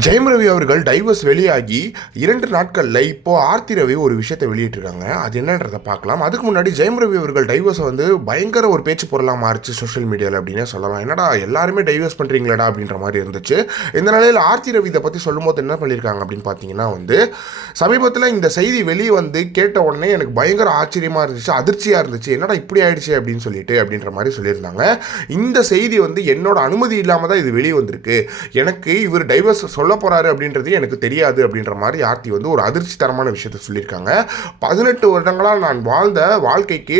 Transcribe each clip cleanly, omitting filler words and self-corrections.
ஜெயம் ரவி அவர்கள் டைவர்ஸ் வெளியாகி 2 நாட்களில் இப்போ ஆர்த்தி ரவி ஒரு விஷயத்தை வெளியிட்டிருக்காங்க. அது என்னன்றதை பார்க்கலாம். அதுக்கு முன்னாடி ஜெயம் ரவி அவர்கள் டைவர்ஸை வந்து பயங்கர ஒரு பேச்சு பொருளாக மாறிச்சு சோஷியல் மீடியாவில் அப்படின்னே சொல்லலாம். என்னடா எல்லாருமே டைவர்ஸ் பண்ணுறீங்களடா அப்படின்ற மாதிரி இருந்துச்சு. இந்த நிலையில் ஆர்த்தி ரவி இதை பற்றி சொல்லும்போது என்ன பண்ணியிருக்காங்க அப்படின்னு பார்த்தீங்கன்னா வந்து சமீபத்தில் இந்த செய்தி வெளியே வந்து கேட்ட உடனே எனக்கு பயங்கர ஆச்சரியமாக இருந்துச்சு, அதிர்ச்சியாக இருந்துச்சு. என்னடா இப்படி ஆயிடுச்சு அப்படின்னு சொல்லிட்டு அப்படின்ற மாதிரி சொல்லியிருந்தாங்க. இந்த செய்தி வந்து என்னோட அனுமதி இல்லாமல் தான் இது வெளியே வந்திருக்கு. எனக்கு இவர் டைவர்ஸ் சொல்ல போறாரு அப்படின்றது எனக்கு தெரியாது அப்படின்ற மாதிரி ஆர்த்தி வந்து ஒரு அதிர்ச்சி தரமான விஷயத்த சொல்லியிருக்காங்க. 18 வருடங்களால் நான் வாழ்ந்த வாழ்க்கைக்கு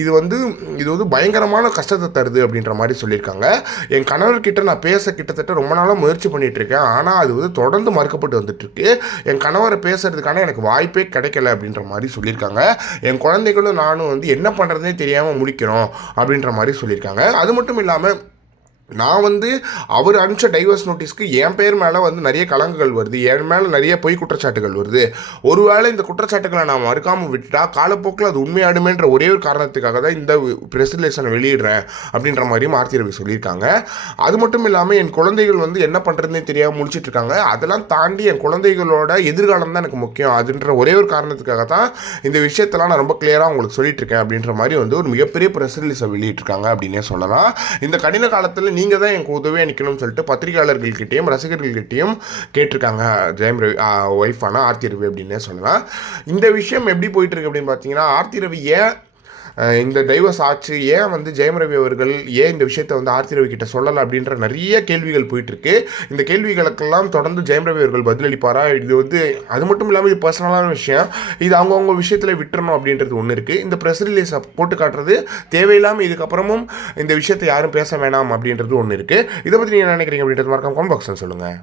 இது வந்து பயங்கரமான கஷ்டத்தை தருது அப்படின்ற மாதிரி சொல்லியிருக்காங்க. என் கணவர்கிட்ட நான் பேச கிட்டத்தட்ட ரொம்ப நாளாக முயற்சி பண்ணிட்டு இருக்கேன். ஆனால் அது வந்து தொடர்ந்து மறுக்கப்பட்டு வந்துட்டு இருக்கு. என் கணவரை பேசுறதுக்கான எனக்கு வாய்ப்பே கிடைக்கல அப்படின்ற மாதிரி சொல்லியிருக்காங்க. என் குழந்தைகளும் நானும் வந்து என்ன பண்ணுறதுனே தெரியாமல் முழிக்கிறோம் அப்படின்ற மாதிரி சொல்லியிருக்காங்க. அது மட்டும் இல்லாமல் நான் வந்து அவர் அனுப்பிச்ச டைவர்ஸ் நோட்டீஸ்க்கு என் பேர் மேலே வந்து நிறைய கலங்குகள் வருது, என் மேலே நிறைய பொய் குற்றச்சாட்டுகள் வருது. ஒருவேளை இந்த குற்றச்சாட்டுகளை நான் மறுக்காமல் விட்டுட்டா காலப்போக்கில் அது உண்மையாடுமேன்ற ஒரே ஒரு காரணத்துக்காக தான் இந்த ப்ரெஸ் ரிலேஷனை வெளியிடுறேன் அப்படின்ற மாதிரியும் ஆர்த்தி ரவி சொல்லியிருக்காங்க. அது மட்டும் இல்லாமல் என் குழந்தைகள் வந்து என்ன பண்ணுறதுனே தெரியாமல் முடிச்சுட்டு இருக்காங்க. அதெல்லாம் தாண்டி என் குழந்தைகளோட எதிர்காலம் தான் எனக்கு முக்கியம். அதுன்ற ஒரே ஒரு காரணத்துக்காக தான் இந்த விஷயத்தெல்லாம் நான் ரொம்ப கிளியராக உங்களுக்கு சொல்லிட்டு இருக்கேன் அப்படின்ற மாதிரி வந்து ஒரு மிகப்பெரிய ப்ரெஸ் ரிலீஸை வெளியிட்டிருக்காங்க அப்படின்னே சொல்லலாம். இந்த கடின காலத்தில் நீங்கள் தான் எனக்கு உதவியாக நிற்கணும்னு சொல்லிட்டு பத்திரிகையாளர்கள்கிட்டையும் ரசிகர்கள்கிட்டையும் கேட்டிருக்காங்க ஜெயம் ரவி ஒய்ஃபான ஆர்த்தி ரவி அப்படின்னே சொல்லலாம். இந்த விஷயம் எப்படி போயிட்டு இருக்கு அப்படின்னு பார்த்தீங்கன்னா, ஆர்த்தி ரவி ஏன் இந்த டைவர்ஸ் ஆச்சு, ஏன் வந்து ஜெயம் ரவி அவர்கள் ஏன் இந்த விஷயத்தை வந்து ஆர்த்தி ரவி கிட்ட சொல்லலை அப்படின்ற நிறைய கேள்விகள் போயிட்டுருக்கு. இந்த கேள்விகளுக்கெல்லாம் தொடர்ந்து ஜெயம் ரவி அவர்கள் பதிலளிப்பாரா? இது வந்து அது மட்டும் இல்லாமல் இது பர்சனலான விஷயம், இது அவங்கவுங்க விஷயத்தில் விட்டுறணும் அப்படின்றது ஒன்று இருக்குது. இந்த ப்ரெஸ் ரிலீஸை போட்டு காட்டுறது தேவையில்லாமல் இதுக்கப்புறமும் இந்த விஷயத்தை யாரும் பேச வேணாம் அப்படின்றது ஒன்று இருக்குது. இதை பற்றி நீங்கள் நினைக்கிறீங்க அப்படின்றது மறக்காம கமெண்ட் பாக்ஸில் சொல்லுங்கள்.